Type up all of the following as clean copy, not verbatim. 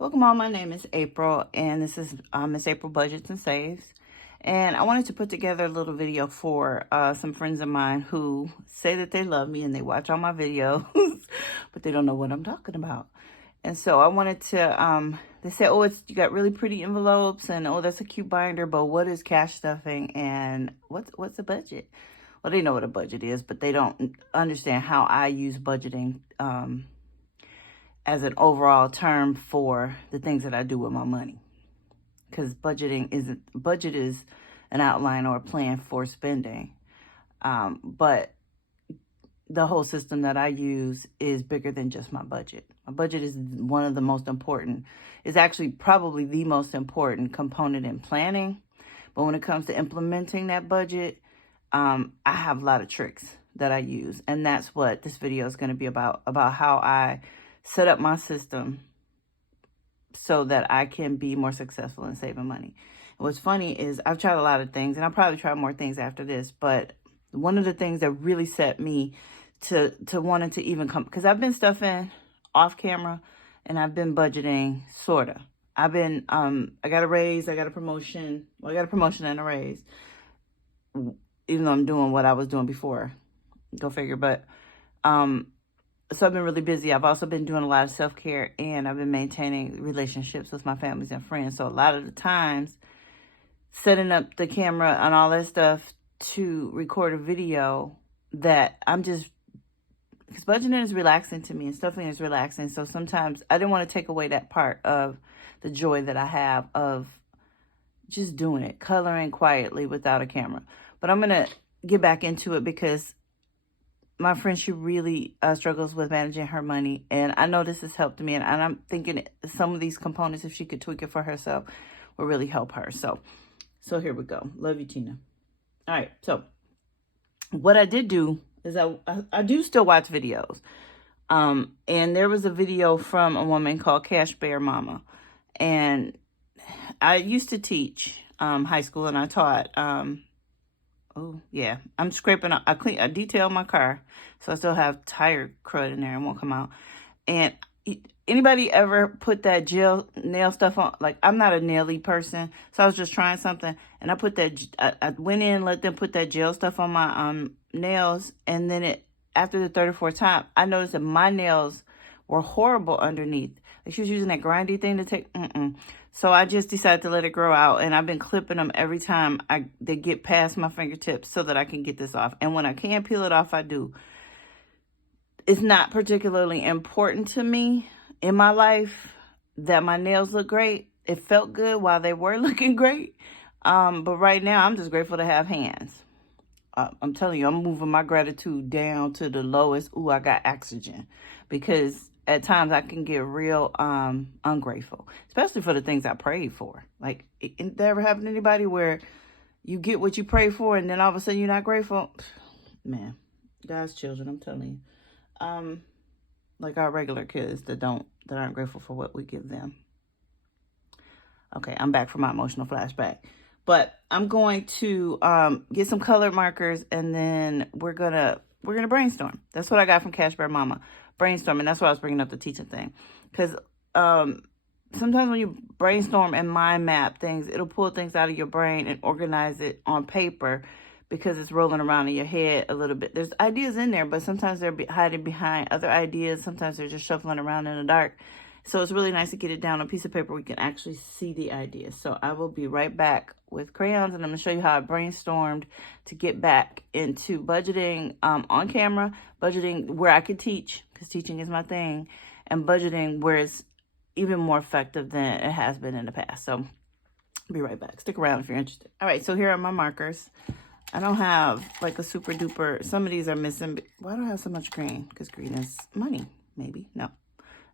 Welcome all, my name is April, and this is Miss April Budgets and Saves. And I wanted to put together a little video for some friends of mine who say that they love me and they watch all my videos, but they don't know what I'm talking about. And so I wanted to, they say, oh, you got really pretty envelopes, and oh, that's a cute binder, but what is cash stuffing, and what's a budget? Well, they know what a budget is, but they don't understand how I use budgeting as an overall term for the things that I do with my money. Because budget is an outline or a plan for spending. But the whole system that I use is bigger than just my budget. My budget is one of the most important, is actually probably the most important component in planning. But when it comes to implementing that budget, I have a lot of tricks that I use. And that's what this video is going to be about how I set up my system so that I can be more successful in saving money. And what's funny is I've tried a lot of things, and I'll probably try more things after this, but one of the things that really set me to wanting to even come, because I've been stuffing off camera and I've been budgeting, sorta. I've been, I got a raise, I got a promotion. Well, I got a promotion and a raise, even though I'm doing what I was doing before. Go figure. But, so I've been really busy. I've also been doing a lot of self-care, and I've been maintaining relationships with my families and friends. So a lot of the times, setting up the camera and all that stuff to record a video, that I'm just, because budgeting is relaxing to me and stuffing is relaxing. So sometimes I didn't want to take away that part of the joy that I have of just doing it, coloring quietly without a camera. But I'm going to get back into it because my friend, she really struggles with managing her money. And I know this has helped me. And I'm thinking some of these components, if she could tweak it for herself, will really help her. So here we go. Love you, Tina. All right. So what I did do is I do still watch videos. And there was a video from a woman called Cash Bear Mama. And I used to teach high school, and I taught oh, yeah. I'm scraping up. I detailed my car, so I still have tire crud in there. It won't come out. And anybody ever put that gel nail stuff on? Like, I'm not a naily person, so I was just trying something, and I put that, I went in, let them put that gel stuff on my nails, and then after the third or fourth time, I noticed that my nails were horrible underneath. Like, she was using that grindy thing to take, So I just decided to let it grow out, and I've been clipping them every time they get past my fingertips so that I can get this off. And when I can peel it off, I do. It's not particularly important to me in my life that my nails look great. It felt good while they were looking great. But right now, I'm just grateful to have hands. I'm telling you, I'm moving my gratitude down to the lowest. Ooh, I got oxygen. Because at times I can get real ungrateful, especially for the things I prayed for. Like, did that ever happen to anybody where you get what you pray for and then all of a sudden you're not grateful? Man, God's children, I'm telling you. Like our regular kids that aren't grateful for what we give them. Okay, I'm back from my emotional flashback. But I'm going to get some colored markers, and then we're gonna brainstorm. That's what I got from Cash Bear Mama. Brainstorm, and that's why I was bringing up the teaching thing. Because sometimes when you brainstorm and mind map things, it'll pull things out of your brain and organize it on paper because it's rolling around in your head a little bit. There's ideas in there, but sometimes they're hiding behind other ideas. Sometimes they're just shuffling around in the dark. So it's really nice to get it down on a piece of paper where we can actually see the ideas. So I will be right back with crayons, and I'm going to show you how I brainstormed to get back into budgeting on camera, budgeting where I could teach, because teaching is my thing, and budgeting where it's even more effective than it has been in the past. So I'll be right back. Stick around if you're interested. All right, so here are my markers. I don't have like a super duper, some of these are missing. Why do I have so much green? Because green is money, maybe. No.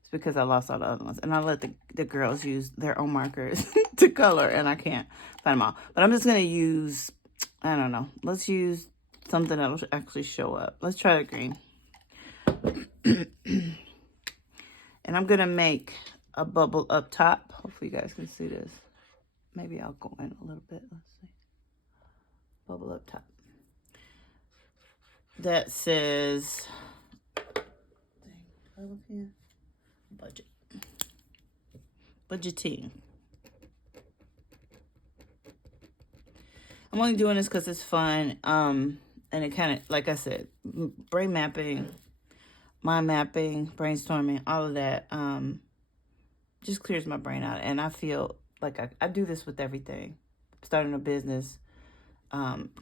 It's because I lost all the other ones. And I let the girls use their own markers to color, and I can't find them all. But I'm just going to use, I don't know. Let's use something that will actually show up. Let's try the green. And I'm going to make a bubble up top. Hopefully you guys can see this. Maybe I'll go in a little bit. Let's see. Bubble up top. That says, budget. budgeting. I'm only doing this because it's fun. And it kind of, like I said, brain mapping, mind mapping, brainstorming, all of that just clears my brain out. And I feel like I do this with everything. Starting a business,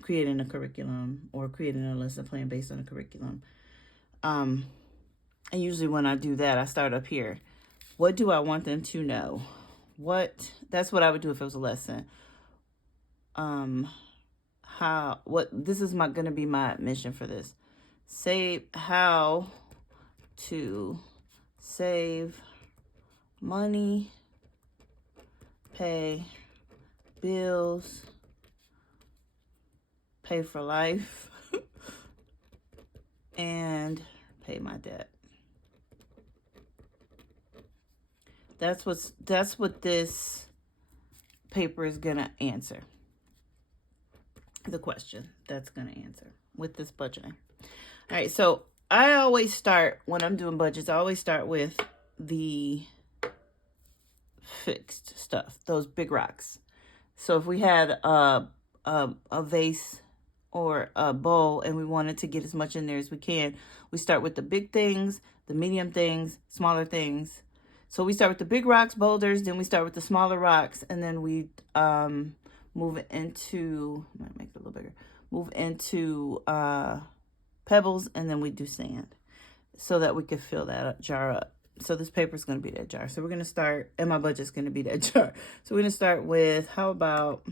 creating a curriculum, or creating a lesson plan based on a curriculum. And usually when I do that, I start up here. What do I want them to know? That's what I would do if it was a lesson. This is gonna be my mission for this. How to save money, pay bills, pay for life, and pay my debt. That's what this paper is gonna answer. The question that's gonna answer with this budgeting. All right, so I always start, when I'm doing budgets, I always start with the fixed stuff, those big rocks. So if we had a vase or a bowl and we wanted to get as much in there as we can, we start with the big things, the medium things, smaller things. So we start with the big rocks, boulders, then we start with the smaller rocks, and then we move into, I might make it a little bigger, move into pebbles, and then we do sand so that we can fill that jar up. So this paper is going to be that jar. So we're going to start, and my budget's going to be that jar. So we're going to start with, how about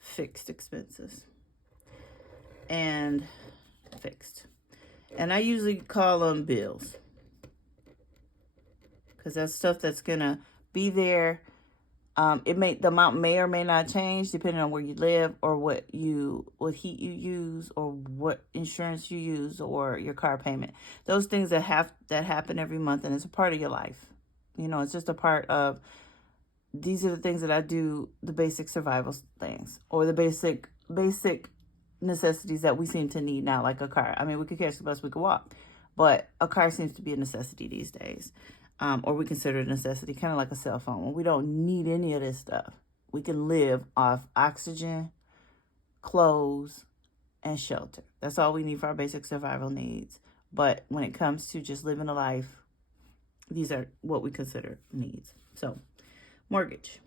fixed expenses and fixed. And I usually call them bills, because that's stuff that's going to be there. The amount may or may not change depending on where you live, or what heat you use, or what insurance you use, or your car payment. Those things that happen every month, and it's a part of your life. You know, it's just a part of, these are the things that I do, the basic survival things, or the basic necessities that we seem to need now, like a car. I mean, we could catch the bus, we could walk, but a car seems to be a necessity these days. Or we consider it a necessity, kind of like a cell phone. We don't need any of this stuff. We can live off oxygen, clothes, and shelter. That's all we need for our basic survival needs. But when it comes to just living a life, these are what we consider needs. So, mortgage.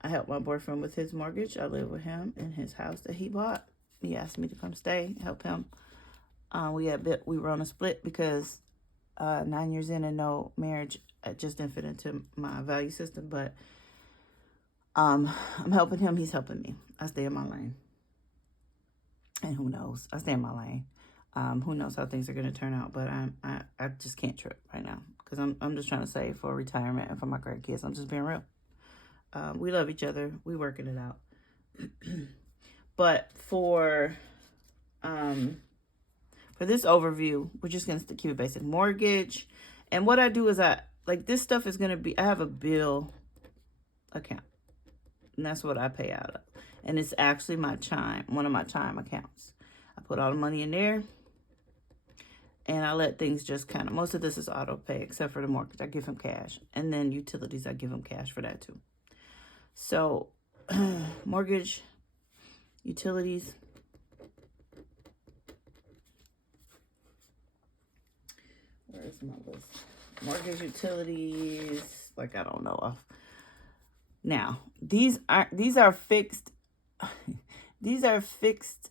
I help my boyfriend with his mortgage. I live with him in his house that he bought. He asked me to come stay, help him. We were on a split because 9 years in and no marriage, I just didn't fit into my value system. But I'm helping him, he's helping me. I stay in my lane. And who knows? I stay in my lane. Who knows how things are going to turn out, but I just can't trip right now, because I'm just trying to save for retirement and for my grandkids. I'm just being real. We love each other. We working it out. But for this overview, we're just going to keep it basic. Mortgage. And what I do is this stuff is going to be, I have a bill account. And that's what I pay out of. And it's actually one of my chime accounts. I put all the money in there. And I let things just kind of, most of this is auto pay, except for the mortgage. I give him cash. And then utilities, I give him cash for that too. So, mortgage, utilities. Where's my list? Mortgage, utilities, I don't know. Now, these are fixed. These are fixed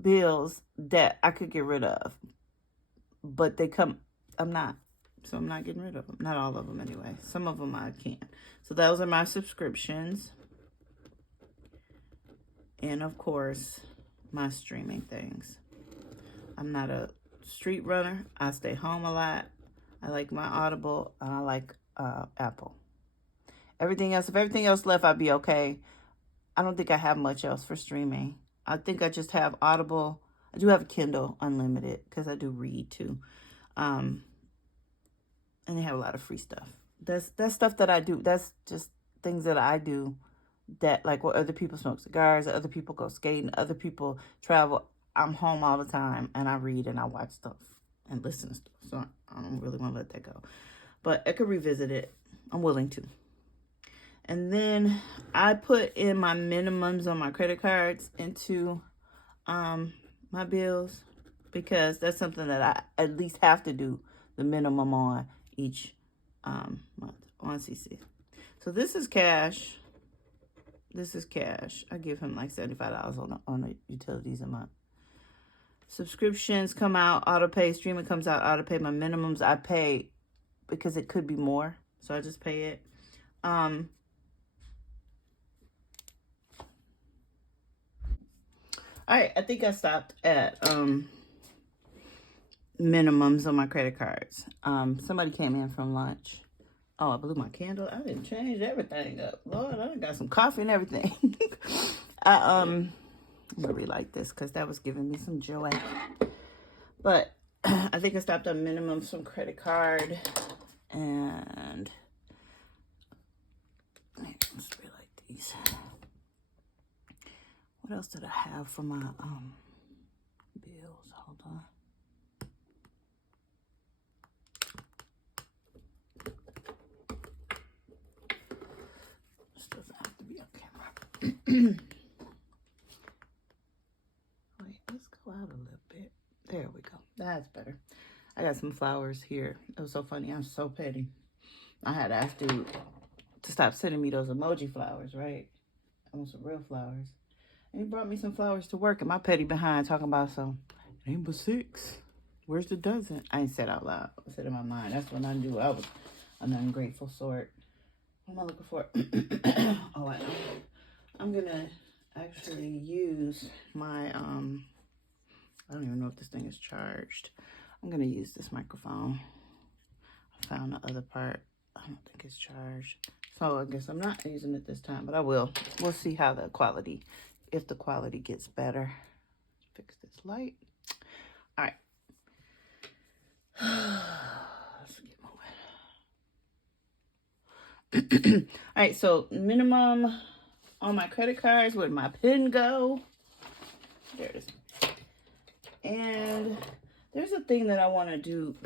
bills that I could get rid of, but I'm not getting rid of them. Not all of them anyway. Some of them I can't. So those are my subscriptions. And of course, my streaming things. I'm not a street runner. I stay home a lot. I like my Audible, and I like Apple. Everything else, if everything else left, I'd be okay. I don't think I have much else for streaming. I think I just have Audible. I do have a Kindle Unlimited, because I do read too. And they have a lot of free stuff. That's stuff that I do. That's just things that I do, that where other people smoke cigars, other people go skating, other people travel. I'm home all the time, and I read and I watch stuff and listen to stuff. So I don't really want to let that go. But I could revisit it. I'm willing to. And then I put in my minimums on my credit cards into my bills, because that's something that I at least have to do the minimum on each month on CC. So this is cash. This is cash. I give him like $75 on the utilities a month. Subscriptions come out, auto pay. Streaming comes out, auto pay. My minimums I pay because it could be more, so I just pay it. All right, I think I stopped at minimums on my credit cards. Somebody came in from lunch. Oh, I blew my candle. I didn't change everything up. Lord, I done got some coffee and everything. I'm gonna relight this because that was giving me some joy. But I think I stopped on minimums from credit card. And let's relight these. What else did I have for my bills? Hold on. This doesn't have to be on camera. Wait, let's go out a little bit. There we go. That's better. I got some flowers here. It was so funny. I'm so petty. I had asked dude to stop sending me those emoji flowers, right? I want some real flowers. And he brought me some flowers to work, and my petty behind talking about some, ain't but 6. Where's the dozen? I ain't said out loud. I said in my mind. That's when I knew I was an ungrateful sort. What am I looking for? Oh, I know. I'm going to actually use my, I don't even know if this thing is charged. I'm going to use this microphone. I found the other part. I don't think it's charged. So I guess I'm not using it this time, but I will. We'll see how the quality, if the quality gets better. Fix this light. All right. Let's get moving. All right, so minimum on my credit cards, where'd my PIN go? There it is. And there's a thing that I want to do.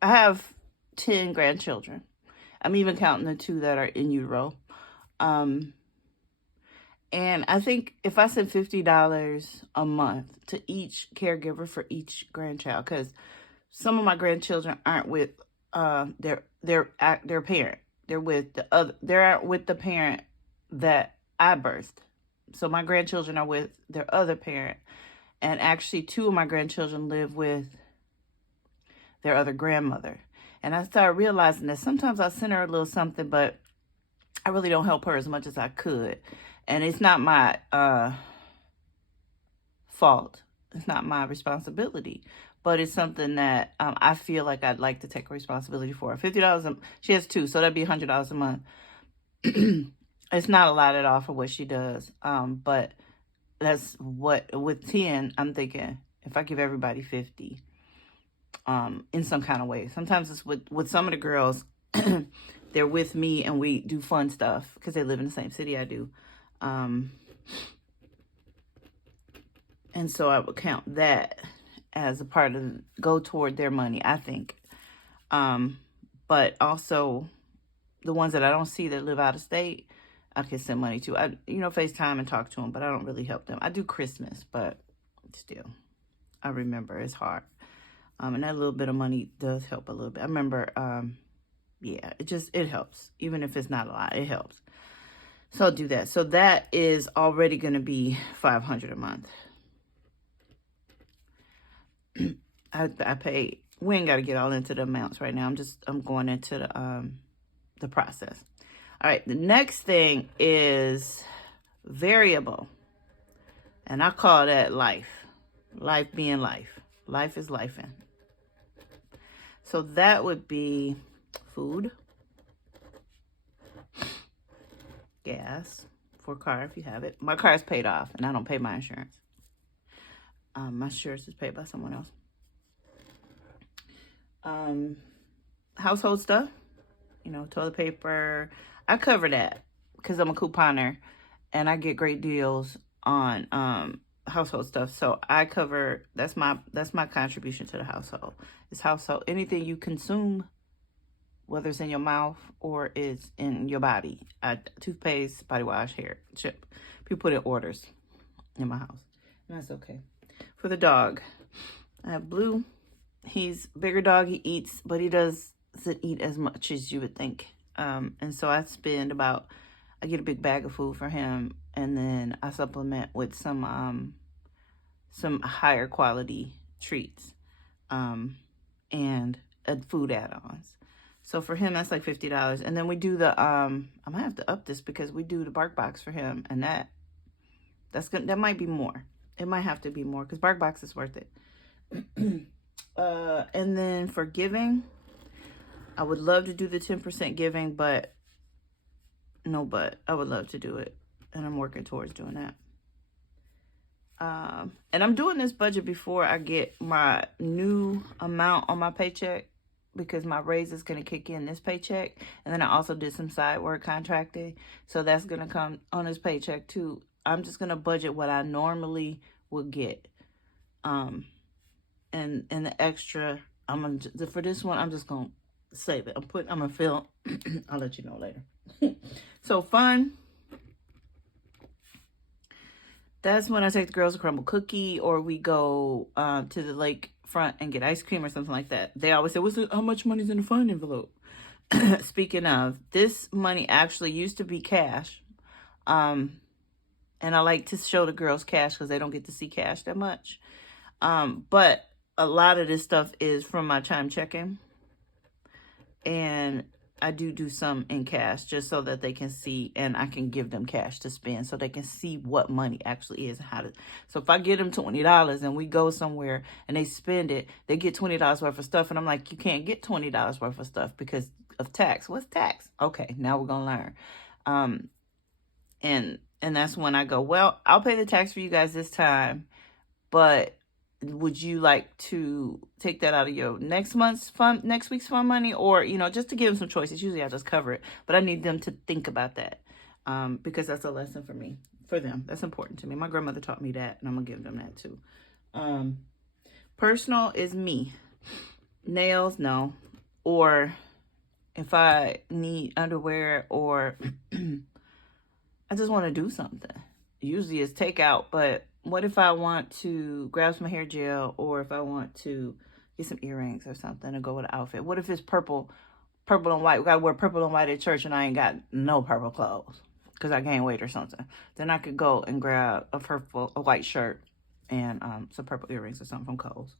I have 10 grandchildren. I'm even counting the 2 that are in utero. And I think if I send $50 a month to each caregiver for each grandchild, because some of my grandchildren aren't with their parent. They're with they're with the parent that I birthed. So my grandchildren are with their other parent. And actually 2 of my grandchildren live with their other grandmother. And I started realizing that sometimes I send her a little something, but I really don't help her as much as I could. And it's not my fault. It's not my responsibility. But it's something that I feel like I'd like to take responsibility for. $50 she has 2, so that'd be $100 a month. It's not a lot at all for what she does. But that's what, with 10, I'm thinking, if I give everybody 50, in some kind of way. Sometimes it's with some of the girls, they're with me and we do fun stuff because they live in the same city I do. And so I would count that as a part of, go toward their money, I think. But also the ones that I don't see that live out of state, I can send money to. I, FaceTime and talk to them, but I don't really help them. I do Christmas, but still, I remember it's hard. And that little bit of money does help a little bit. I remember, yeah, it helps. Even if it's not a lot, it helps. So I'll do that. So that is already going to be $500 a month. I pay, we ain't got to get all into the amounts right now. I'm going into the process. All right, the next thing is variable. And I call that life. Life being life. Life is lifing. So that would be food, gas for a car if you have it. My car is paid off and I don't pay my insurance. My insurance is paid by someone else. Household stuff, toilet paper. I cover that because I'm a couponer and I get great deals on household stuff. So I cover, that's my contribution to the household. It's household, anything you consume, whether it's in your mouth or it's in your body. Toothpaste, body wash, hair, chip. People put in orders in my house. And that's okay. For the dog, I have Blue. He's a bigger dog. He eats, but he doesn't eat as much as you would think. And so I get a big bag of food for him, and then I supplement with some higher quality treats, and food add-ons. So for him, that's like $50. And then we do the, I might have to up this because we do the Bark Box for him, and that might be more. It might have to be more because Bark Box is worth it. And then for giving, I would love to do the 10% giving, but I would love to do it. And I'm working towards doing that. And I'm doing this budget before I get my new amount on my paycheck, because my raise is going to kick in this paycheck. And then I also did some side work contracting. So that's going to come on this paycheck too. I'm just going to budget what I normally would get. And the extra, for this one, I'm just going to save it. I'm going to fill, I'll let you know later. So fun. That's when I take the girls to Crumble Cookie, or we go to the lake front and get ice cream or something like that. They always say, how much money's in the fun envelope? Speaking of, this money actually used to be cash. And I like to show the girls cash because they don't get to see cash that much. But a lot of this stuff is from my chime checking. And I do some in cash just so that they can see, and I can give them cash to spend so they can see what money actually is and how to. So if I get them $20 and we go somewhere and they spend it, they get $20 worth of stuff. And I'm like, you can't get $20 worth of stuff because of tax. What's tax? Okay, now we're going to learn. And that's when I go, well, I'll pay the tax for you guys this time, but would you like to take that out of your next week's fun money? Or, just to give them some choices. Usually I just cover it, but I need them to think about that. Because that's a lesson for them. That's important to me. My grandmother taught me that, and I'm gonna give them that too. Personal is me. Nails, no. Or if I need underwear, or I just want to do something. Usually it's takeout, but what if I want to grab some hair gel, or if I want to get some earrings or something to go with the outfit? What if it's purple and white? We got to wear purple and white at church, and I ain't got no purple clothes because I gained weight or something. Then I could go and grab a white shirt and some purple earrings or something from Kohl's.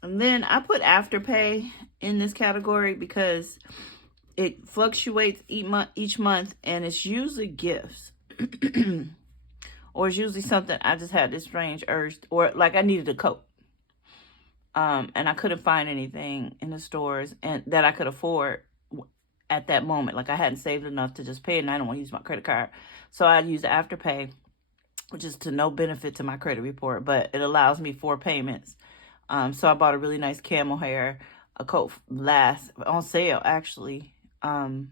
And then I put Afterpay in this category because it fluctuates each month, and it's usually gifts. Or it's usually something I just had this strange urge, or like I needed a coat. And I couldn't find anything in the stores and that I could afford at that moment. Like I hadn't saved enough to just pay it, and I don't want to use my credit card. So I used the Afterpay, which is to no benefit to my credit report, but it allows me 4 payments. So I bought a really nice camel hair, a coat on sale actually. And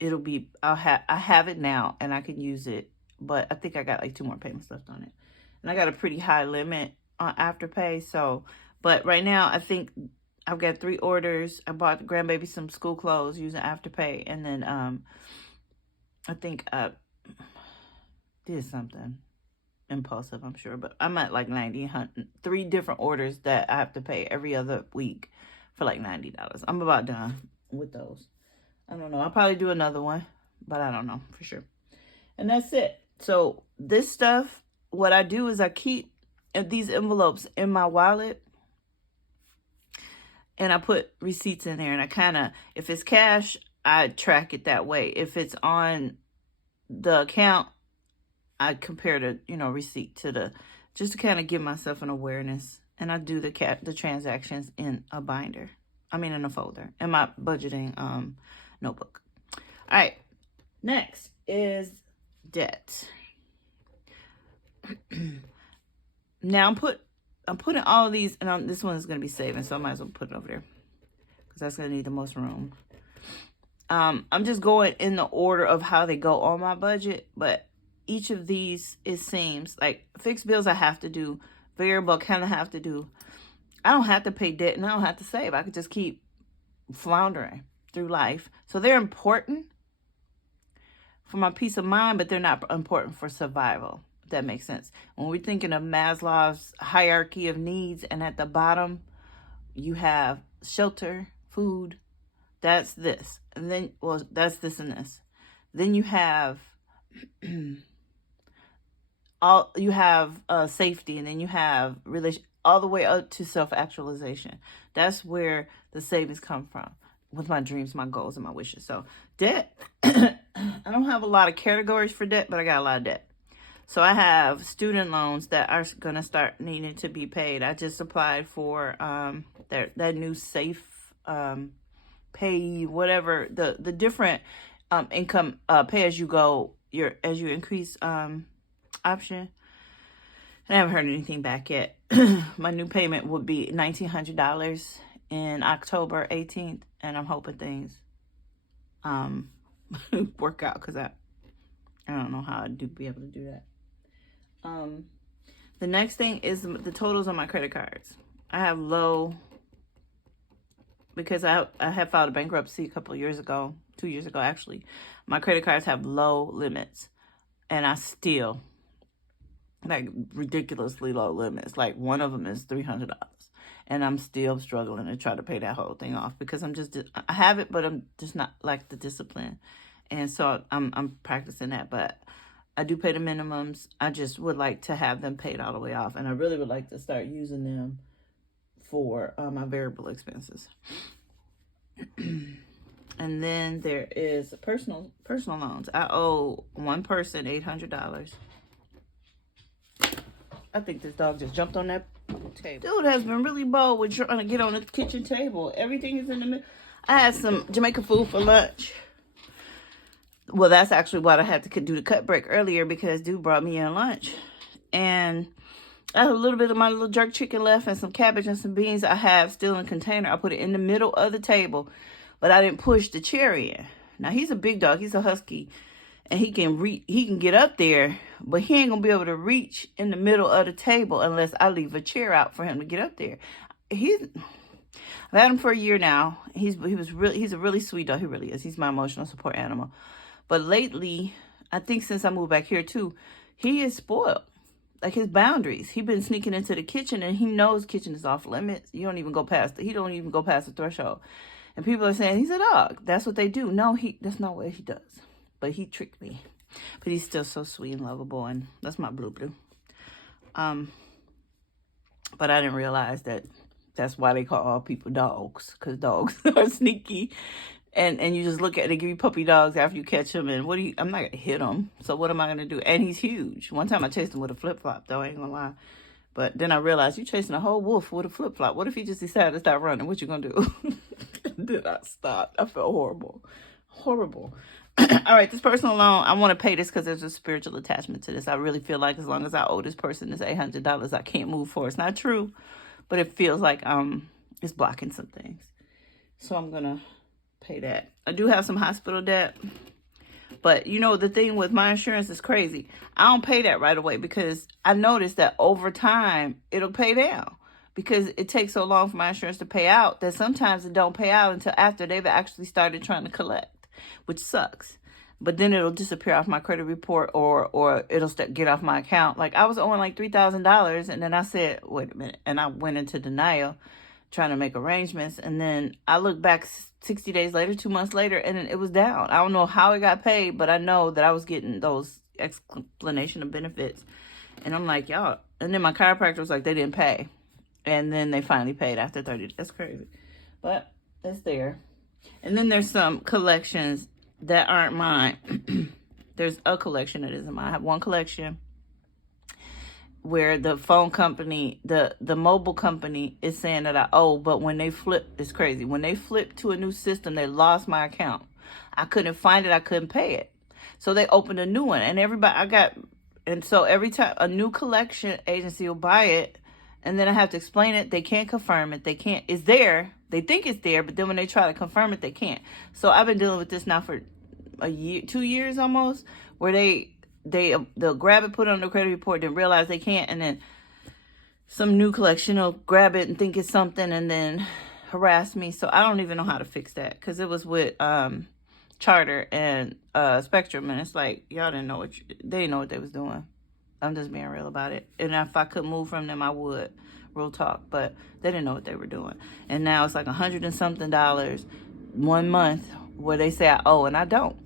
it'll be, I have it now and I can use it. But I think I got like 2 more payments left on it. And I got a pretty high limit on Afterpay. So, but right now, I think I've got 3 orders. I bought the grandbaby some school clothes using Afterpay. And then I think I did something impulsive, I'm sure. But I'm at like 3 different orders that I have to pay every other week for like $90. I'm about done with those. I don't know. I'll probably do another one, but I don't know for sure. And that's it. So this stuff, what I do is I keep these envelopes in my wallet, and I put receipts in there, and I kind of, if it's cash, I track it that way. If it's on the account, I compare the, receipt to just to kind of give myself an awareness. And I do the transactions in a binder. In a folder, in my budgeting notebook. All right, next is debt. Now I'm putting all of these, and this one is going to be saving, so I might as well put it over there because that's going to need the most room. I'm just going in the order of how they go on my budget, but each of these, it seems like fixed bills I have to do, variable kind of have to do. I don't have to pay debt and I don't have to save. I could just keep floundering through life. So they're important for my peace of mind, but they're not important for survival, if that makes sense. When we're thinking of Maslow's hierarchy of needs, and at the bottom, you have shelter, food, that's this. And then, well, that's this and this. Then you have safety, and then you have relation, all the way up to self-actualization. That's where the savings come from, with my dreams, my goals, and my wishes. So debt, I don't have a lot of categories for debt, but I got a lot of debt. So I have student loans that are going to start needing to be paid. I just applied for that new safe pay, whatever, the different income pay as you go, as you increase option. And I haven't heard anything back yet. My new payment would be $1,900 in October 18th, and I'm hoping things work out, because I don't know how I'd be able to do that. The next thing is the totals on my credit cards. I have low, because I have filed a bankruptcy a couple of years ago, 2 years ago actually. My credit cards have low limits, and I still, like, ridiculously low limits. Like, one of them is $300, and I'm still struggling to try to pay that whole thing off, because I have it, but I'm just not like the discipline. And so I'm practicing that, but I do pay the minimums. I just would like to have them paid all the way off, and I really would like to start using them for my variable expenses. And then there is personal loans. I owe one person $800. I think this dog just jumped on that table. Dude has been really bold with trying to get on the kitchen table. Everything is in the middle. I had some Jamaican food for lunch. Well, that's actually what I had to do the cut break earlier, because dude brought me in lunch. And I have a little bit of my little jerk chicken left, and some cabbage and some beans I have still in a container. I put it in the middle of the table, but I didn't push the chair in. Now, he's a big dog. He's a husky, and he can get up there, but he ain't gonna be able to reach in the middle of the table unless I leave a chair out for him to get up there. I've had him for a year now. He's a really sweet dog. He really is. He's my emotional support animal. But lately, I think since I moved back here too, he is spoiled. Like, his boundaries. He's been sneaking into the kitchen, and he knows kitchen is off limits. He don't even go past the threshold. And people are saying he's a dog. That's what they do. No, that's not what he does. But he tricked me. But he's still so sweet and lovable, and that's my blue. But I didn't realize that's why they call all people dogs, because dogs are sneaky. And you just look at it, they give you puppy dogs after you catch them, and I'm not going to hit him. So what am I going to do? And he's huge. One time I chased him with a flip-flop, though, I ain't going to lie. But then I realized, you're chasing a whole wolf with a flip-flop. What if he just decided to start running? What you going to do? Then I stopped. I felt horrible. Horrible. All right, this personal loan, I want to pay this because there's a spiritual attachment to this. I really feel like as long as I owe this person this $800, I can't move forward. It's not true, but it feels like it's blocking some things. So I'm going to pay that. I do have some hospital debt, but the thing with my insurance is crazy. I don't pay that right away, because I noticed that over time it'll pay down, because it takes so long for my insurance to pay out that sometimes it don't pay out until after they've actually started trying to collect, which sucks. But then it'll disappear off my credit report, or it'll get off my account. Like, I was owing like $3,000, and then I said, wait a minute, and I went into denial, trying to make arrangements, and then I look back 60 days later, 2 months later, and it was down. I don't know how it got paid, but I know that I was getting those explanation of benefits, and I'm like, y'all. And then my chiropractor was like, they didn't pay, and then they finally paid after 30 days. That's crazy, but it's there. And then there's some collections that aren't mine. There's a collection that isn't mine. I have one collection where the phone company, the mobile company is saying that I owe, but when they flip, it's crazy. When they flipped to a new system, they lost my account. I couldn't find it. I couldn't pay it. So they opened a new one, and so every time a new collection agency will buy it, and then I have to explain it. They can't confirm it. It's there. They think it's there, but then when they try to confirm it, they can't. So I've been dealing with this now for a year, 2 years almost, where they they'll grab it, put it on their credit report, then realize they can't, and then some new collection will grab it and think it's something, and then harass me. So I don't even know how to fix that, because it was with Charter and Spectrum, and it's like, y'all didn't know they didn't know what they was doing. I'm just being real about it. And if I could move from them, I would. Real talk. But they didn't know what they were doing. And now it's like $100 and something 1 month where they say I owe, and I don't.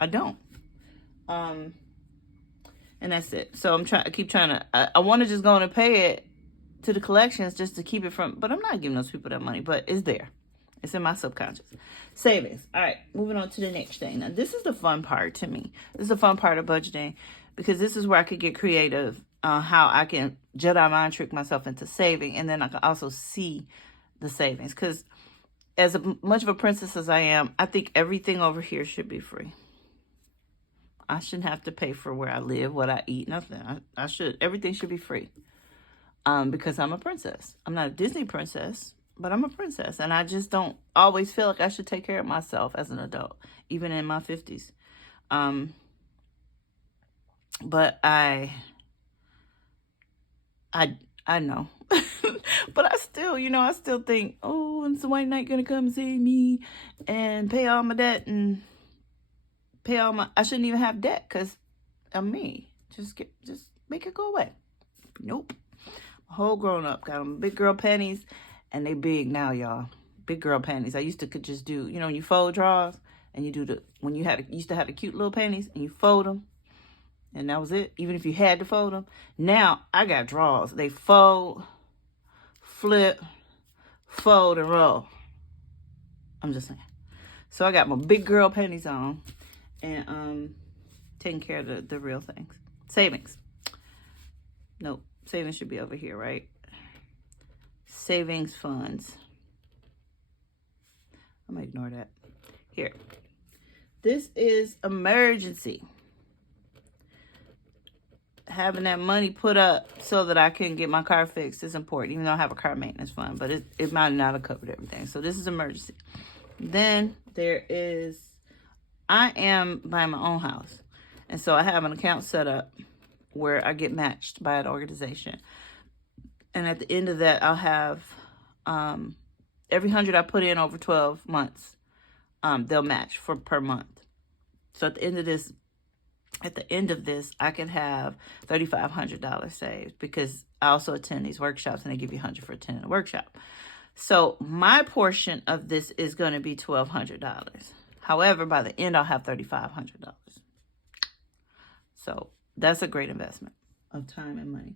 And that's it. So I keep trying to, I want to just go in and pay it to the collections just to keep it from, but I'm not giving those people that money, but it's there. It's in my subconscious. Savings. All right, moving on to the next thing. Now, this is the fun part to me. This is the fun part of budgeting, because this is where I could get creative on how I can Jedi mind trick myself into saving, and then I can also see the savings. Because as much of a princess as I am, I think everything over here should be free. I shouldn't have to pay for where I live, what I eat, nothing. Everything should be free. Because I'm a princess. I'm not a Disney princess, but I'm a princess. And I just don't always feel like I should take care of myself as an adult, even in my 50s. But I know. But I still think, oh, when's the white knight gonna come see me and pay all my debt and I shouldn't even have debt, because I'm me. Just make it go away. Nope. Whole grown up. Got them big girl panties, and they big now, y'all. Big girl panties. I used to could just do, when you fold drawers, and you do when you used to have the cute little panties, and you fold them, and that was it. Even if you had to fold them. Now, I got drawers. They fold, flip, fold, and roll. I'm just saying. So I got my big girl panties on, and taking care of the real things. Savings. Nope. Savings should be over here, right? Savings funds. I'm gonna ignore that. Here. This is emergency. Having that money put up so that I can get my car fixed is important, even though I have a car maintenance fund, but it might not have covered everything. So this is emergency. Then there is, I am buying my own house. And so I have an account set up where I get matched by an organization. And at the end of that, I'll have every 100 I put in over 12 months, they'll match per month. So at the end of this, I can have $3,500 saved, because I also attend these workshops, and they give you $100 for attending a workshop. So my portion of this is going to be $1,200. However, by the end, I'll have $3,500. So that's a great investment of time and money.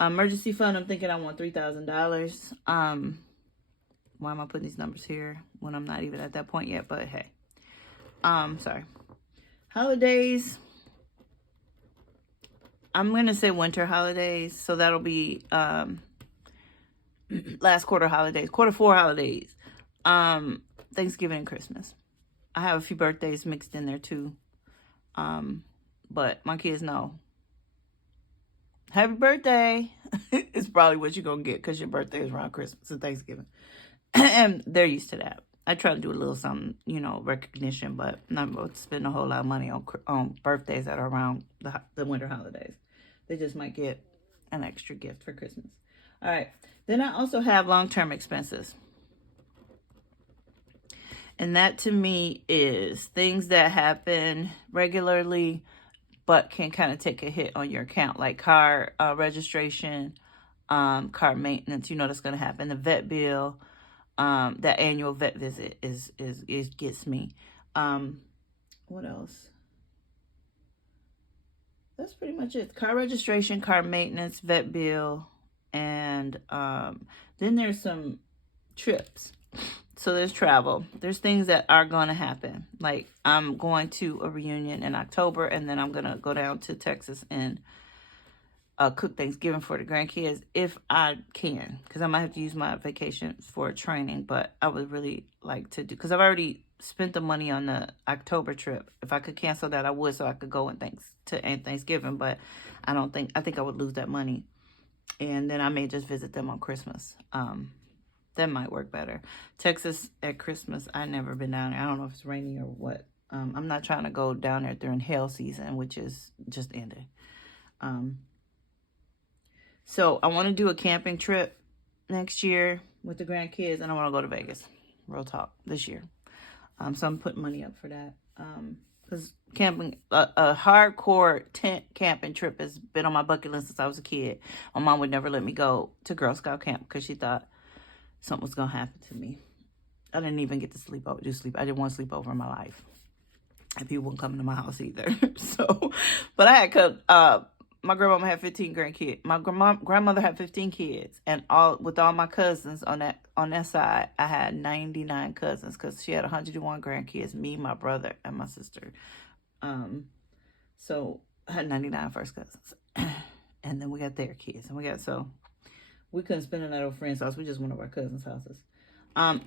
Emergency fund, I'm thinking I want $3,000. Why am I putting these numbers here when I'm not even at that point yet? But hey, sorry. Holidays, I'm going to say winter holidays. So that'll be last quarter holidays, quarter 4 holidays, Thanksgiving and Christmas. I have a few birthdays mixed in there too. But my kids know. Happy birthday is probably what you're going to get, because your birthday is around Christmas and Thanksgiving. And they're used to that. I try to do a little something, recognition, but I'm not going to spend a whole lot of money on birthdays that are around the winter holidays. They just might get an extra gift for Christmas. All right. Then I also have long-term expenses. And that to me is things that happen regularly, but can kind of take a hit on your account, like car registration, car maintenance. That's going to happen. The vet bill, that annual vet visit is gets me. What else? That's pretty much it. Car registration, car maintenance, vet bill, and then there's some trips. So there's travel. There's things that are going to happen. Like I'm going to a reunion in October, and then I'm going to go down to Texas and cook Thanksgiving for the grandkids if I can, because I might have to use my vacation for training, but I would really like to do, because I've already spent the money on the October trip. If I could cancel that, I would, so I could go and Thanksgiving, but I think I would lose that money, and then I may just visit them on Christmas. That might work better. Texas at Christmas, I've never been down there. I don't know if it's rainy or what. I'm not trying to go down there during hail season, which is just ending. So I want to do a camping trip next year with the grandkids, and I want to go to Vegas. Real talk, this year. So I'm putting money up for that. Because camping, a hardcore tent camping trip has been on my bucket list since I was a kid. My mom would never let me go to Girl Scout camp because she thought something was going to happen to me. I didn't even get to sleep over. I didn't want to sleep over in my life. And people wouldn't come into my house either. So, but I had my grandmama had 15 grandkids. My grandmother had 15 kids, and with all my cousins on that side, I had 99 cousins because she had 101 grandkids. Me, my brother, and my sister. So I had 99 first cousins, and then we got their kids, and we couldn't spend the night at a friend's house. We just went to our cousins' houses.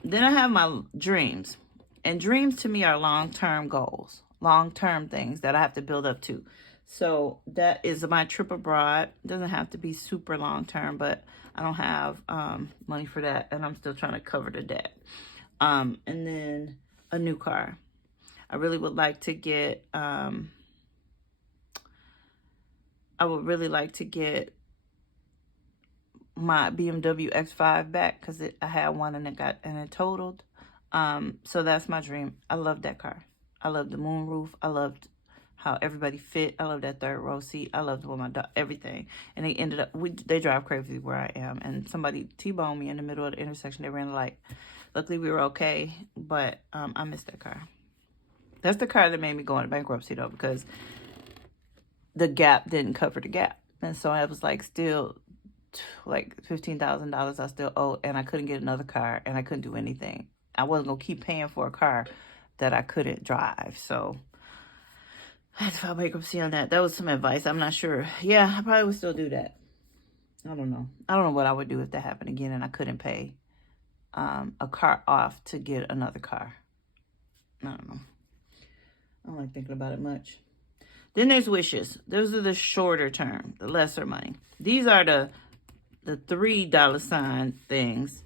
Then I have my dreams, and dreams to me are long-term goals, long-term things that I have to build up to. So that is my trip abroad. It doesn't have to be super long term, but I don't have money for that, and I'm still trying to cover the debt. And then a new car. I really would like to get. I would really like to get my BMW X5 back because I had one and it totaled. So that's my dream. I love that car. I love the moonroof. I loved how everybody fit. I love that third row seat. I loved my dog, everything. And they ended up, they drive crazy where I am. And somebody T-boned me in the middle of the intersection. They ran a light. Luckily, we were okay. But I missed that car. That's the car that made me go into bankruptcy, though, because the gap didn't cover the gap. And so I was like still like $15,000 I still owe. And I couldn't get another car. And I couldn't do anything. I wasn't going to keep paying for a car that I couldn't drive. So I had to file bankruptcy on that. That was some advice. I'm not sure. Yeah, I probably would still do that. I don't know. I don't know what I would do if that happened again and I couldn't pay a car off to get another car. I don't know. I don't like thinking about it much. Then there's wishes. Those are the shorter term, the lesser money. These are the $3 sign things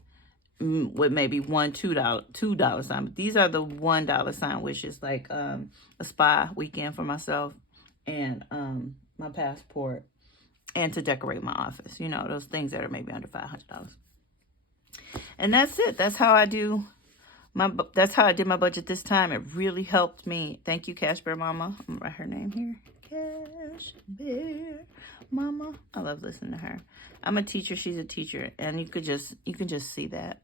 with maybe $2 sign. But these are the $1 sign wishes, like a spa weekend for myself and my passport and to decorate my office. You know, those things that are maybe under $500. And that's it. That's how I do that's how I did my budget this time. It really helped me. Thank you, Cash Bear Mama. I'm gonna write her name here. Cash Bear Mama. I love listening to her. I'm a teacher. She's a teacher, and you can just see that.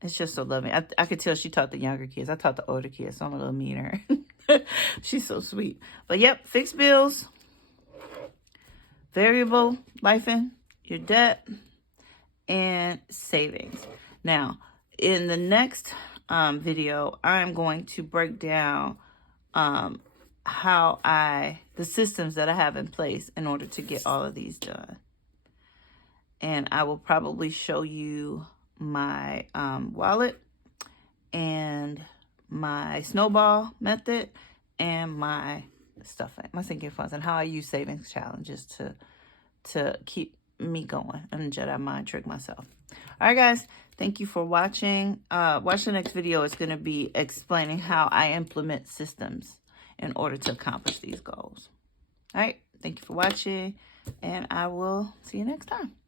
It's just so loving. I could tell she taught the younger kids. I taught the older kids, so I'm a little meaner. She's so sweet. But yep, fixed bills, variable life in your debt, and savings. Now, in the next video, I'm going to break down the systems that I have in place in order to get all of these done. And I will probably show you my wallet and my snowball method and my my sinking funds and how I use savings challenges to keep me going and Jedi mind trick myself. All right, guys. Thank you for watching. Watch the next video. It's going to be explaining how I implement systems in order to accomplish these goals. All right. Thank you for watching, and I will see you next time.